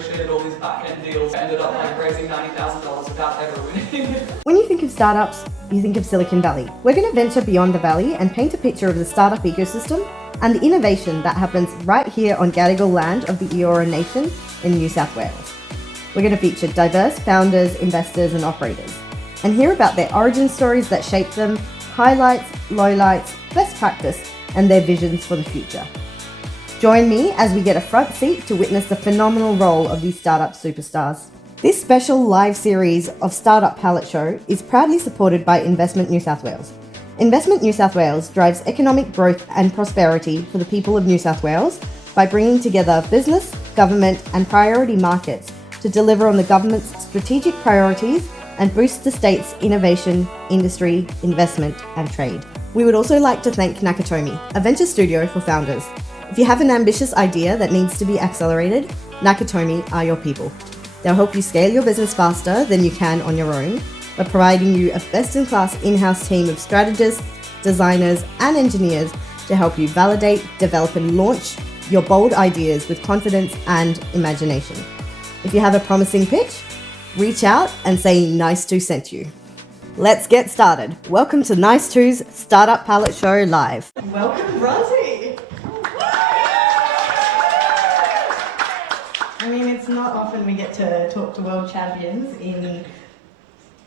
negotiated all these back-end deals. I ended up like raising $90,000 without ever winning. When you think of startups, you think of Silicon Valley. We're going to venture beyond the valley and paint a picture of the startup ecosystem and the innovation that happens right here on Gadigal land of the Eora Nation in New South Wales. We're going to feature diverse founders, investors and operators and hear about their origin stories that shaped them, highlights, lowlights, best practice and their visions for the future. Join me as we get a front seat to witness the phenomenal role of these startup superstars. This special live series of Startup Palette Show is proudly supported by Investment New South Wales. Investment New South Wales drives economic growth and prosperity for the people of New South Wales by bringing together business, government and priority markets to deliver on the government's strategic priorities and boost the state's innovation, industry, investment and trade. We would also like to thank Nakatomi, a venture studio for founders. If you have an ambitious idea that needs to be accelerated, Nakatomi are your people. They'll help you scale your business faster than you can on your own by providing you a best-in-class in-house team of strategists, designers, and engineers to help you validate, develop, and launch your bold ideas with confidence and imagination. If you have a promising pitch, reach out and say NiceTo sent you. Let's get started. Welcome to NiceTo's Startup Palette Show Live. Welcome, Bronte. I mean, it's not often we get to talk to world champions in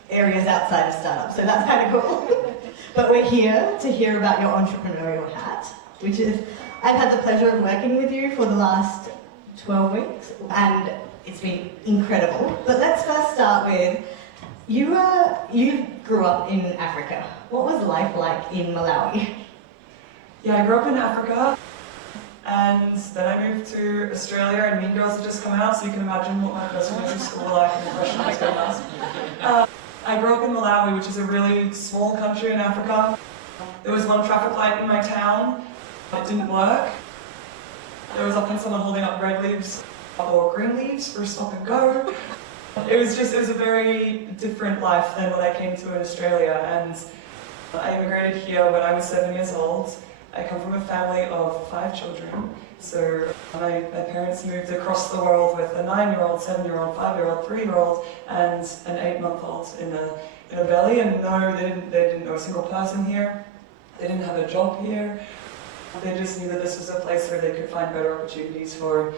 areas outside of startups, so that's kind of cool. But we're here to hear about your entrepreneurial hat, which is, I've had the pleasure of working with you for the last 12 weeks, and it's been incredible. But let's first start with, you grew up in Africa. What was life like in Malawi? Yeah, I grew up in Africa. And then I moved to Australia and Mean Girls had just come out, so you can imagine what my first year of school like and the question I was going to ask. I grew up in Malawi, which is a really small country in Africa. There was one traffic light in my town, but it didn't work. There was often someone holding up red leaves or green leaves for stop and go. It was a very different life than what I came to in Australia, and I immigrated here when I was 7 years old. I come from a family of 5 children, so my parents moved across the world with a 9-year-old, 7-year-old, 5-year-old, 3-year-old, and an 8-month-old in a belly. And no, they didn't know a single person here. They didn't have a job here. They just knew that this was a place where they could find better opportunities for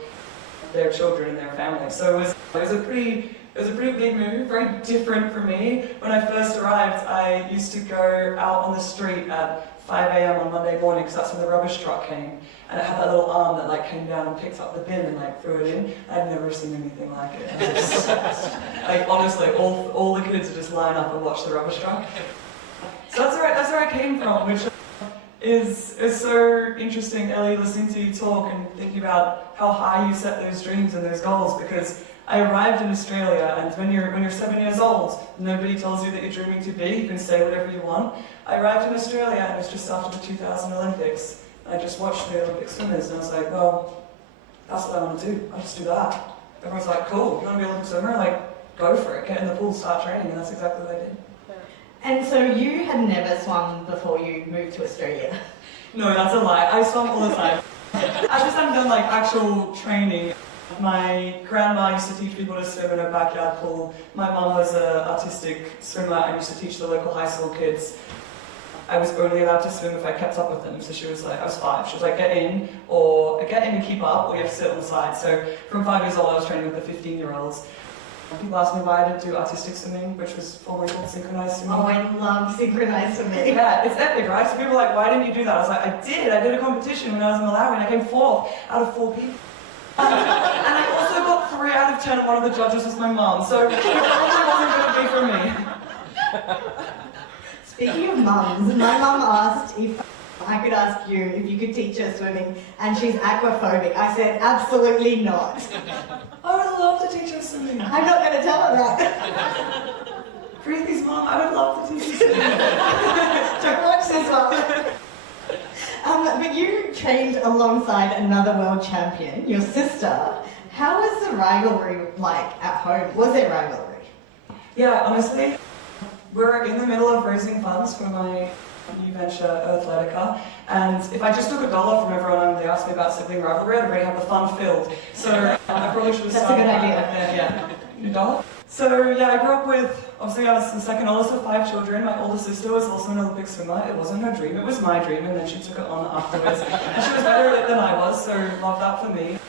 their children and their family. So it was a pretty big move, very different for me. When I first arrived, I used to go out on the street at 5 a.m. on Monday morning, because that's when the rubbish truck came, and it had that little arm that like came down and picked up the bin and like threw it in. I'd never seen anything like it. Like honestly, all the kids would just line up and watch the rubbish truck. So that's where I came from, which is so interesting, Ellie, listening to you talk and thinking about how high you set those dreams and those goals, because I arrived in Australia, and when you're 7 years old, nobody tells you that you're dreaming too big, you can say whatever you want. I arrived in Australia and it was just after the 2000 Olympics. I just watched the Olympic swimmers and I was like, well, that's what I want to do. I'll just do that. Everyone's like, cool, you want to be an Olympic swimmer? Like, go for it, get in the pool, start training, and that's exactly what I did. And so you had never swum before you moved to Australia? No, that's a lie. I swam all the time. I just haven't done like actual training. My grandma used to teach people to swim in a backyard pool. My mom was an artistic swimmer and used to teach the local high school kids. I was only allowed to swim if I kept up with them, so she was like, I was 5, she was like, get in and keep up, or you have to sit on the side. So from 5 years old I was training with the 15-year-olds. People asked me why I didn't do artistic swimming, which was formerly called synchronized swimming. Oh, I love synchronized swimming. Yeah, it's epic, right? So people were like, why didn't you do that? I was like, I did a competition when I was in Malawi and I came 4th out of 4 people. And I also got 3 out of 10 and one of the judges was my mom, so it probably wasn't going to be for me. Speaking of mums, my mum asked if I could ask you if you could teach her swimming, and she's aquaphobic. I said, absolutely not. I would love to teach her swimming. I'm not going to tell her that. Preethi's mom, I would love to teach her swimming. Don't watch this one. But you trained alongside another world champion, your sister. How was the rivalry like at home? Was there rivalry? Yeah, honestly, we're in the middle of raising funds for my new venture, Earthletica, and if I just took $1 from everyone and they asked me about sibling rivalry, I'd already have the fund filled. So I probably should have started. That's a good idea. Yeah, $1. So yeah, I grew up with, obviously I was the second oldest of 5 children. My older sister was also an Olympic swimmer. It wasn't her dream, it was my dream, and then she took it on afterwards. And she was better at it than I was, so love that for me.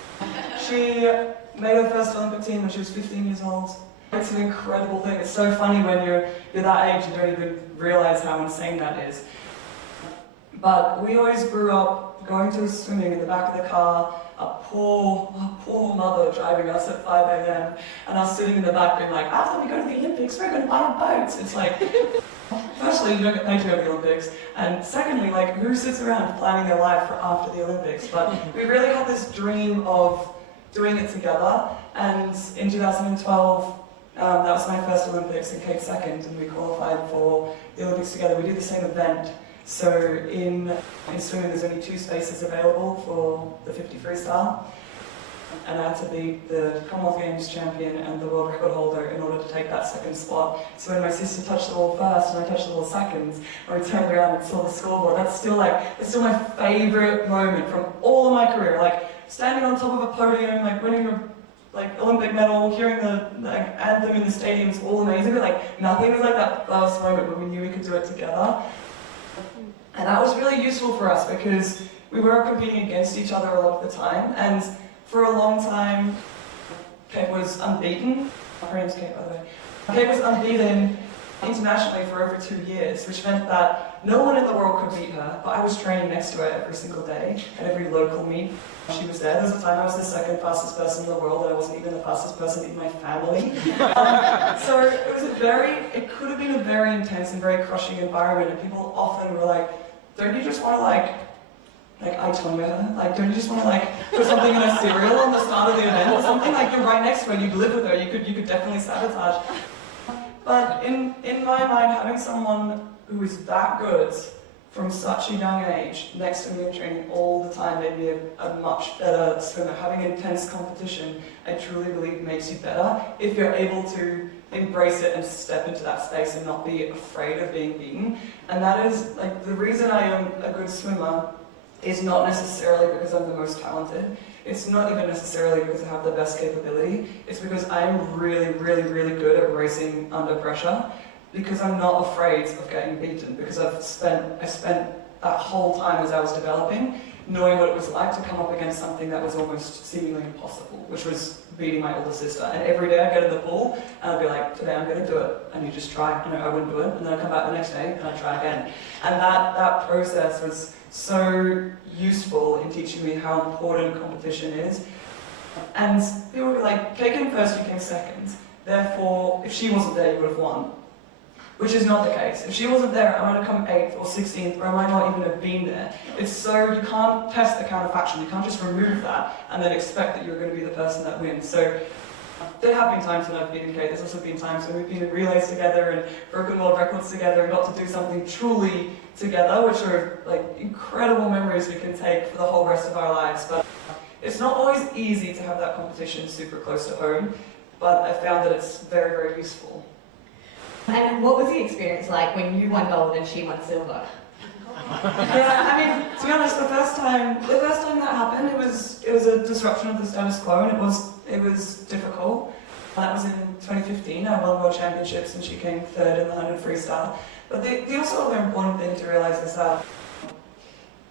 She made her first Olympic team when she was 15 years old. It's an incredible thing. It's so funny when you're that age, you don't even realize how insane that is. But we always grew up going to swimming in the back of the car, a poor mother driving us at 5 a.m. and us sitting in the back being like, after we go to the Olympics, we're going to buy boats. It's like, firstly, you don't get paid to go to the Olympics, and secondly, like, who sits around planning their life for after the Olympics? But we really had this dream of doing it together, and in 2012, that was my first Olympics and Kate's second, and we qualified for the Olympics together. We did the same event. So in swimming, there's only 2 spaces available for the 50 freestyle, and I had to beat the Commonwealth Games champion and the world record holder in order to take that second spot. So when my sister touched the wall first and I touched the wall second, and we turned around and saw the scoreboard, that's still my favorite moment from all of my career. Like standing on top of a podium, like winning a Olympic medal, hearing the anthem in the stadium is all amazing, but like nothing was like that first moment when we knew we could do it together. And that was really useful for us because we were competing against each other a lot of the time, and for a long time, Kate was unbeaten. Her name's Kate, by the way. Kate was unbeaten internationally for over 2 years, which meant that no one in the world could beat her, but I was training next to her every single day at every local meet. She was there. There was a time I was the second fastest person in the world, and I wasn't even the fastest person in my family. So it could have been a very intense and very crushing environment, and people often were like, don't you just want to like iTunger her? Like, don't you just want to put something in a cereal on the start of the event or something? Like, you're right next to her, you live with her, you could definitely sabotage. But in my mind, having someone who is that good from such a young age next to me in training all the time made me a much better swimmer. Having intense competition, I truly believe, makes you better if you're able to embrace it and step into that space and not be afraid of being beaten. And that is, like, the reason I am a good swimmer is not necessarily because I'm the most talented. It's not even necessarily because I have the best capability. It's because I'm really, really, really good at racing under pressure, because I'm not afraid of getting beaten, because I spent that whole time as I was developing knowing what it was like to come up against something that was almost seemingly impossible, which was beating my older sister. And every day I'd get in the pool and I'd be like, today I'm going to do it. And you just try. And I wouldn't do it. And then I'd come back the next day and I'd try again. And that process was so useful in teaching me how important competition is. And people would be like, Kate came first, you came second. Therefore, if she wasn't there, you would have won. Which is not the case. If she wasn't there, I might have come 8th or 16th, or I might not even have been there. It's so, you can't test the counterfaction, you can't just remove that and then expect that you're going to be the person that wins. So there have been times when I've beaten Kate. There's also been times when we've been in relays together and broken world records together and got to do something truly together, which are like incredible memories we can take for the whole rest of our lives. But it's not always easy to have that competition super close to home, but I found that it's very, very useful. And what was the experience like when you won gold and she won silver? Yeah, I mean, to be honest, the first time that happened, it was a disruption of the status quo, and it was difficult. That was in 2015. I won World Championships, and she came 3rd in the 100 freestyle. But the also other important thing to realize is that,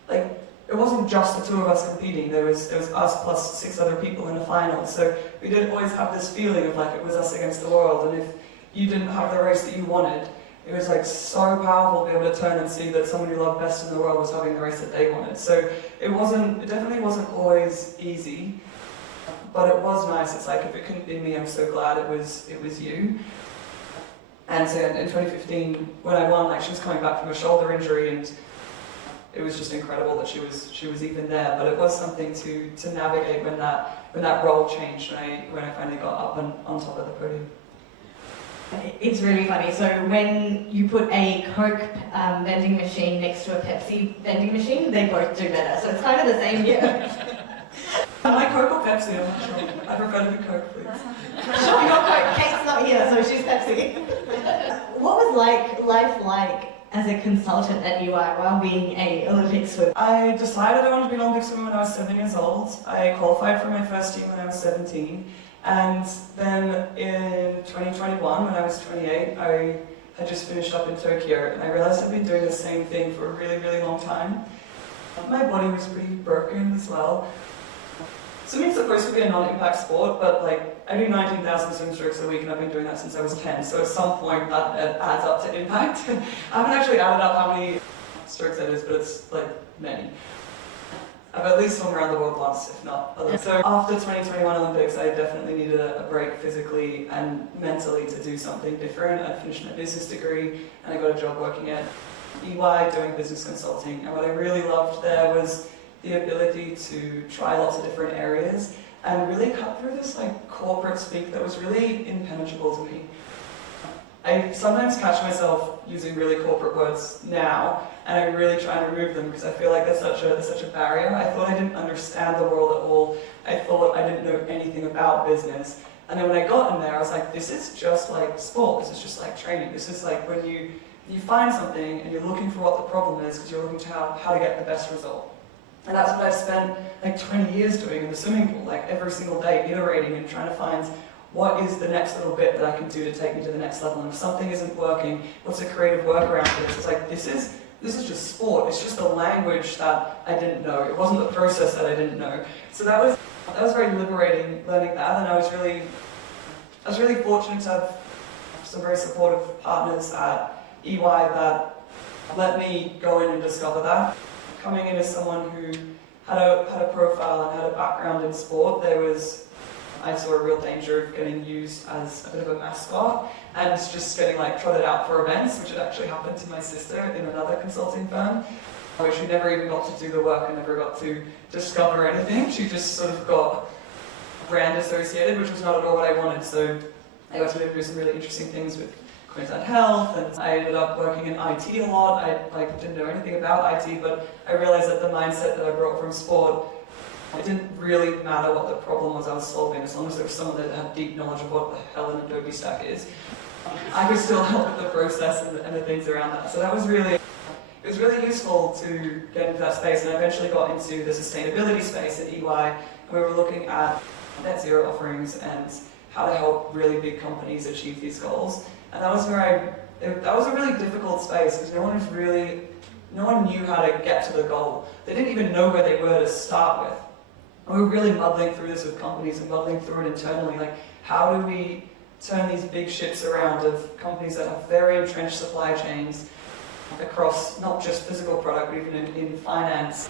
like, it wasn't just the 2 of us competing. There was us plus 6 other people in the final. So we did always have this feeling of like it was us against the world, and if you didn't have the race that you wanted, it was like so powerful to be able to turn and see that someone you loved best in the world was having the race that they wanted. So it definitely wasn't always easy, but it was nice. It's like, if it couldn't be me, I'm so glad it was you. And so in 2015, when I won, like, she was coming back from a shoulder injury, and it was just incredible that she was even there. But it was something to navigate when that role changed, when I finally got up on top of the podium. It's really funny. So when you put a Coke vending machine next to a Pepsi vending machine, they both do better. So it's kind of the same here. Am I Coke or Pepsi? I'm not sure. I prefer to be Coke, please. Sure, you're Coke. Kate's not here, so she's Pepsi. What was life like as a consultant at UI while being a Olympic swimmer? I decided I wanted to be an Olympic swimmer when I was 7 years old. I qualified for my first team when I was 17. And then in 2021, when I was 28, I had just finished up in Tokyo, and I realized I'd been doing the same thing for a really, really long time. My body was pretty broken as well. Swimming's supposed to be a non-impact sport, but like I do 19,000 swim strokes a week, and I've been doing that since I was 10. So at some point that adds up to impact. I haven't actually added up how many strokes that is, but it's like many. I've at least swum around the world once, if not others. So after 2021 Olympics, I definitely needed a break physically and mentally to do something different. I finished my business degree, and I got a job working at EY doing business consulting. And what I really loved there was the ability to try lots of different areas and really cut through this like corporate speak that was really impenetrable to me. I sometimes catch myself using really corporate words now, and I really try and remove them because I feel like there's such a barrier. I thought I didn't understand the world at all. I thought I didn't know anything about business. And then when I got in there, I was like, this is just like sport. This is just like training. This is like when you find something and you're looking for what the problem is because you're looking to how to get the best result. And that's what I've spent like 20 years doing in the swimming pool, like every single day, iterating and trying to find what is the next little bit that I can do to take me to the next level. And if something isn't working, what's a creative workaround for this? It's like, this is just sport. It's just a language that I didn't know. It wasn't the process that I didn't know. So that was very liberating learning that. And I was really fortunate to have some very supportive partners at EY that let me go in and discover that. Coming in as someone who had a profile and had a background in sport, I saw a real danger of getting used as a bit of a mascot and just getting like trotted out for events, which had actually happened to my sister in another consulting firm, where she never even got to do the work and never got to discover anything. She just sort of got brand associated, which was not at all what I wanted. So I got to do some really interesting things with Queensland Health, and I ended up working in IT a lot. I didn't know anything about IT, but I realized that the mindset that I brought from sport, it didn't really matter what the problem was I was solving, as long as there was someone that had deep knowledge of what the hell an Adobe stack is. I could still help with the process and the things around that. So it was really useful to get into that space, and I eventually got into the sustainability space at EY, and we were looking at net zero offerings and how to help really big companies achieve these goals. And that was that was a really difficult space because no one knew how to get to the goal. They didn't even know where they were to start with. And we were really muddling through this with companies and muddling through it internally. Like, how do we turn these big ships around of companies that have very entrenched supply chains across not just physical product, but even in finance?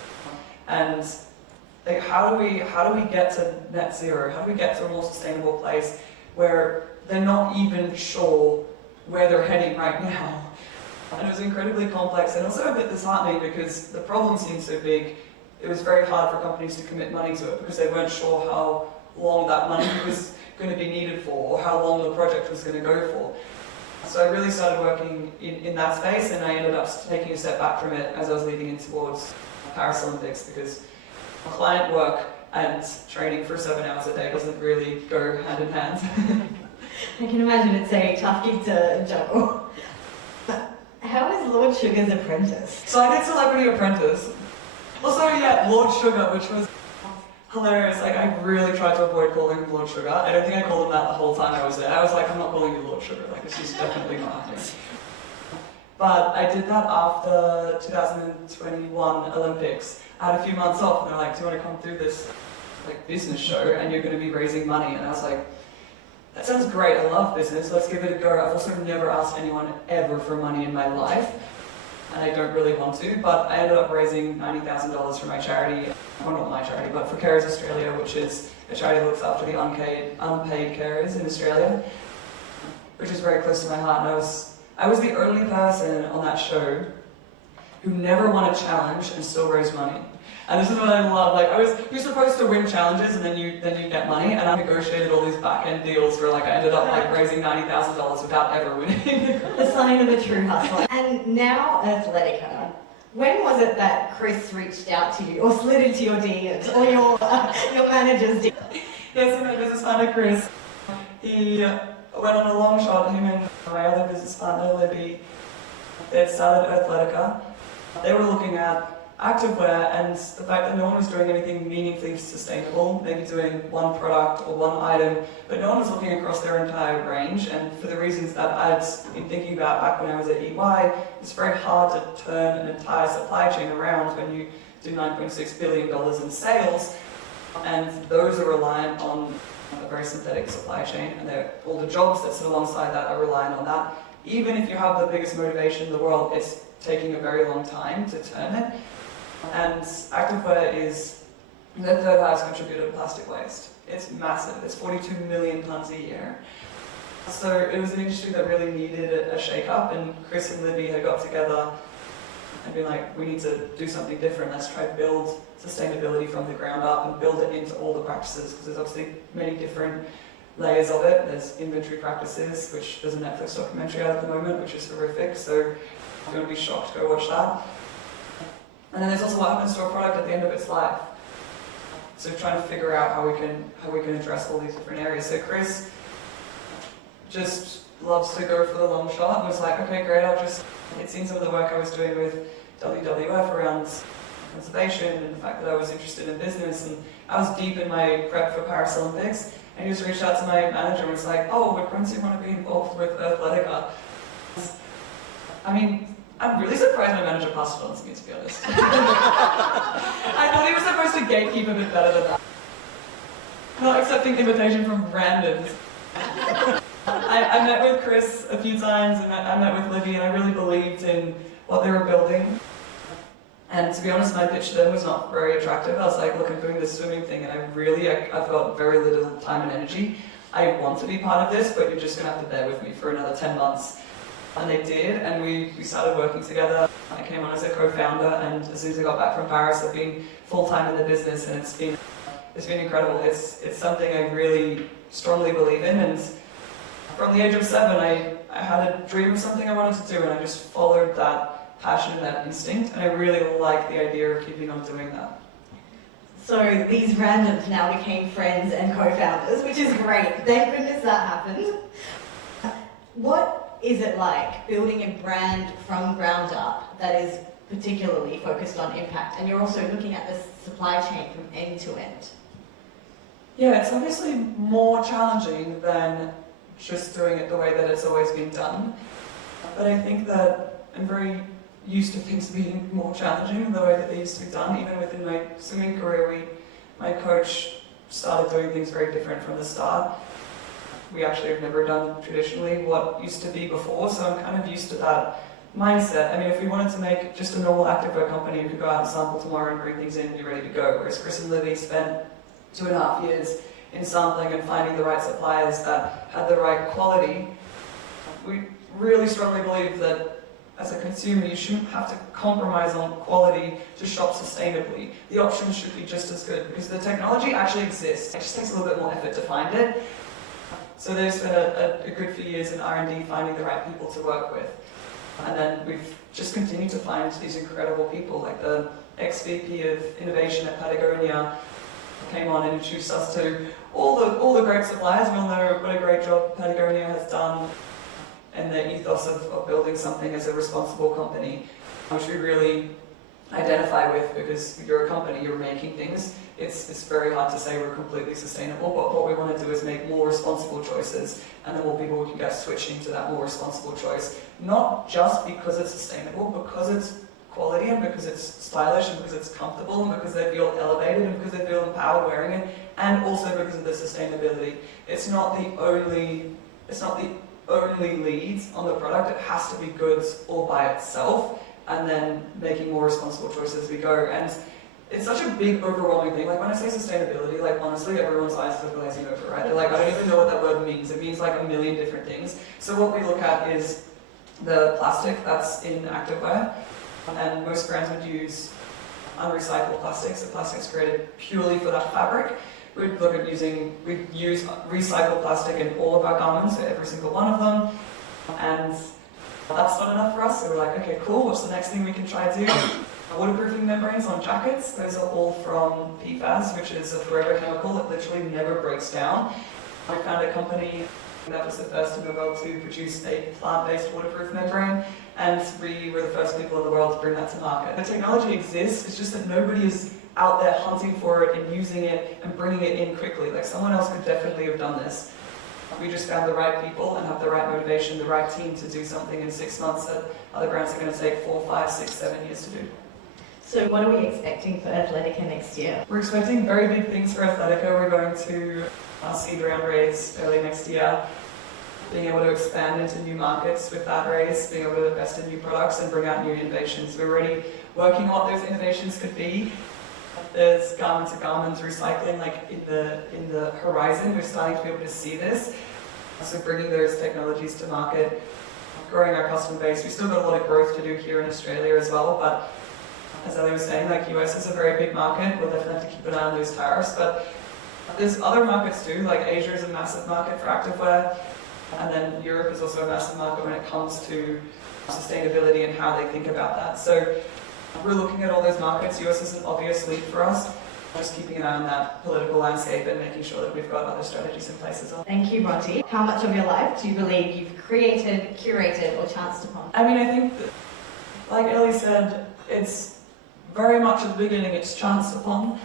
And like, how do we get to net zero? How do we get to a more sustainable place where they're not even sure where they're heading right now? And it was incredibly complex and also a bit disheartening because the problem seemed so big. It was very hard for companies to commit money to it because they weren't sure how long that money was going to be needed for or how long the project was going to go for. So I really started working in that space, and I ended up taking a step back from it as I was leading in towards Paris Olympics because client work and training for 7 hours a day doesn't really go hand in hand. I can imagine it's a tough gig to juggle. How is Lord Sugar's apprentice? So I did Celebrity Apprentice. Also, yeah, Lord Sugar, which was hilarious. Like, I really tried to avoid calling him Lord Sugar. I don't think I called him that the whole time I was there. I was like, I'm not calling you Lord Sugar. Like, this is definitely not happening. But I did that after 2021 Olympics. I had a few months off, and they're like, do you want to come through this like business show, and you're going to be raising money? And I was like, that sounds great. I love business. Let's give it a go. I've also never asked anyone ever for money in my life, and I don't really want to, but I ended up raising $90,000 for my charity, well, not my charity, but for Carers Australia, which is a charity that looks after the unpaid carers in Australia, which is very close to my heart. And I was the only person on that show who never won a challenge and still raised money. And this is what I love. Like, you're supposed to win challenges and then you get money, and I negotiated all these back-end deals where like I ended up like raising $90,000 without ever winning. The sign of a true hustler. And now Athletica. When was it that Chris reached out to you or slid into your DMs or your manager's DMs? Yes, my business partner Chris. He went on a long shot, him and my other business partner Libby. They had started Earthletica. They were looking at activewear and the fact that no one was doing anything meaningfully sustainable, maybe doing one product or one item, but no one was looking across their entire range. And for the reasons that I'd been thinking about back when I was at EY, it's very hard to turn an entire supply chain around when you do $9.6 billion in sales, and those are reliant on a very synthetic supply chain, and all the jobs that sit alongside that are reliant on that. Even if you have the biggest motivation in the world, it's taking a very long time to turn it. And activewear is the third highest contributor to plastic waste. It's massive. It's 42 million tons a year. So it was an industry that really needed a shake-up, and Chris and Libby had got together and been like, we need to do something different. Let's try to build sustainability from the ground up and build it into all the practices, because there's obviously many different layers of it. There's inventory practices, which there's a Netflix documentary out at the moment, which is horrific, so if you're going to be shocked, go watch that. And then there's also what happens to a product at the end of its life. So trying to figure out how we can address all these different areas. So Chris just loves to go for the long shot and was like, okay, great, he'd seen some of the work I was doing with WWF around conservation and the fact that I was interested in business, and I was deep in my prep for Paris Olympics, and he just reached out to my manager and was like, oh, would Prince want to be involved with Earthletica? I mean, I'm really surprised my manager passed it on to me, to be honest. I thought he was supposed to gatekeep a bit better than that. Not accepting invitation from randoms. I met with Chris a few times, and I met with Libby, and I really believed in what they were building. And to be honest, my pitch to them was not very attractive. I was like, look, I'm doing this swimming thing, and I've got very little time and energy. I want to be part of this, but you're just going to have to bear with me for another 10 months. And they did, and we started working together. I came on as a co-founder, and as soon as I got back from Paris, I've been full-time in the business, and it's been incredible. It's something I really strongly believe in, and from the age of 7, I had a dream of something I wanted to do, and I just followed that passion and that instinct, and I really like the idea of keeping on doing that. So these randoms now became friends and co-founders, which is great. Thank goodness that happened. What is it like building a brand from ground up that is particularly focused on impact, and you're also looking at the supply chain from end to end? Yeah, it's obviously more challenging than just doing it the way that it's always been done. But I think that I'm very used to things being more challenging than the way that they used to be done. Even within my swimming career, my coach started doing things very different from the start. We actually have never done traditionally what used to be before, so I'm kind of used to that mindset. I mean, if we wanted to make just a normal activewear company, we could go out and sample tomorrow and bring things in and be ready to go. Whereas Chris and Libby spent 2.5 years in sampling and finding the right suppliers that had the right quality. We really strongly believe that as a consumer, you shouldn't have to compromise on quality to shop sustainably. The options should be just as good, because the technology actually exists. It just takes a little bit more effort to find it. So they've spent a good few years in R&D finding the right people to work with. And then we've just continued to find these incredible people, like the ex-VP of Innovation at Patagonia came on and introduced us to all the great suppliers. We all know what a great job Patagonia has done, and the ethos of building something as a responsible company, which we really identify with, because you're a company, you're making things. It's very hard to say we're completely sustainable, but what we want to do is make more responsible choices, and the more people we can get switching to that more responsible choice, not just because it's sustainable, because it's quality, and because it's stylish, and because it's comfortable, and because they feel elevated, and because they feel empowered wearing it, and also because of the sustainability. It's not the only leads on the product. It has to be goods all by itself, and then making more responsible choices as we go. And it's such a big, overwhelming thing. Like when I say sustainability, like honestly, everyone's eyes are glazing over, right? They're like, I don't even know what that word means. It means like a million different things. So what we look at is the plastic that's in activewear, and most brands would use unrecycled plastics. The plastic's created purely for that fabric. We'd use recycled plastic in all of our garments, so every single one of them, and that's not enough for us. So we're like, okay, cool, what's the next thing we can try to do? Waterproofing membranes on jackets. Those are all from PFAS, which is a forever chemical that literally never breaks down. I found a company That was the first in the world to produce a plant-based waterproof membrane, and we were the first people in the world to bring that to market. The technology exists, it's just that nobody is out there hunting for it and using it and bringing it in quickly. Like, someone else could definitely have done this. We just found the right people and have the right motivation, the right team to do something in 6 months that other brands are going to take 4, 5, 6, 7 years to do. So what are we expecting for Earthletica next year? We're expecting very big things for Athletica. We're going to seed round raise early next year, being able to expand into new markets with that raise, being able to invest in new products and bring out new innovations. We're already working on what those innovations could be. There's garment-to-garment recycling, like in the horizon. We're starting to be able to see this. So bringing those technologies to market, growing our customer base. We still got a lot of growth to do here in Australia as well, but as Ellie was saying, like, US is a very big market. We'll definitely have to keep an eye on those tariffs, but there's other markets too. Like, Asia is a massive market for activewear, and then Europe is also a massive market when it comes to sustainability and how they think about that. So we're looking at all those markets. US is an obvious lead for us. Just keeping an eye on that political landscape and making sure that we've got other strategies in place as well. Thank you, Bronte. How much of your life do you believe you've created, curated, or chanced upon? I mean, I think that, like Ellie said, it's very much at the beginning, it's chanced upon.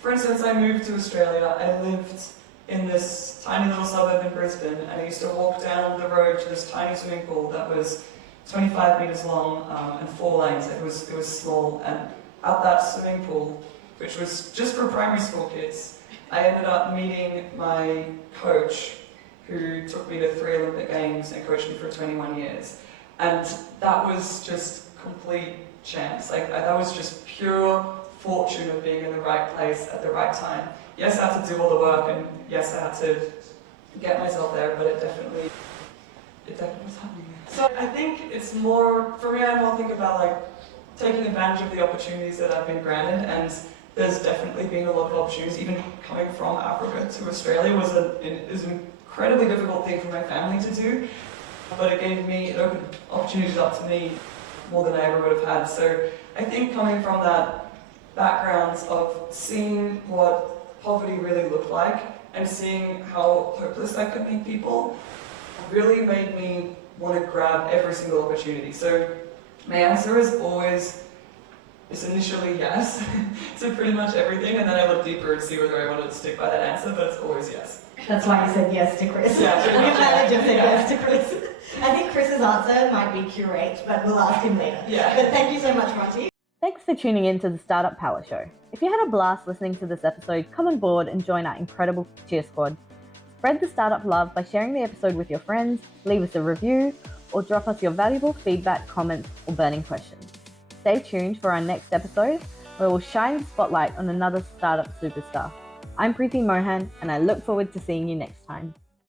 For instance, I moved to Australia. I lived in this tiny little suburb in Brisbane, and I used to walk down the road to this tiny swimming pool that was 25 meters long and 4 lanes. It was small, and at that swimming pool, which was just for primary school kids, I ended up meeting my coach, who took me to 3 Olympic Games and coached me for 21 years. And that was just complete chance. Like, that was just pure fortune of being in the right place at the right time. Yes, I had to do all the work, and yes, I had to get myself there, but it definitely was happening. So I think it's more, for me, I more think about like taking advantage of the opportunities that I've been granted, and there's definitely been a lot of opportunities. Even coming from Africa to Australia was an incredibly difficult thing for my family to do, but it opened opportunities up to me more than I ever would have had. So I think coming from that background of seeing what poverty really looked like and seeing how hopeless that could make people really made me want to grab every single opportunity. So my answer is initially yes to pretty much everything, and then I look deeper and see whether I wanted to stick by that answer, but it's always yes. That's why you said yes to Chris. Yeah, Your manager said yes to Chris. I think Chris's answer might be curate, but we'll ask him later. Yeah. But thank you so much, Bronte. Thanks for tuning in to the Startup Power Show. If you had a blast listening to this episode, come on board and join our incredible cheer squad. Spread the startup love by sharing the episode with your friends, leave us a review, or drop us your valuable feedback, comments, or burning questions. Stay tuned for our next episode, where we'll shine the spotlight on another startup superstar. I'm Preeti Mohan, and I look forward to seeing you next time.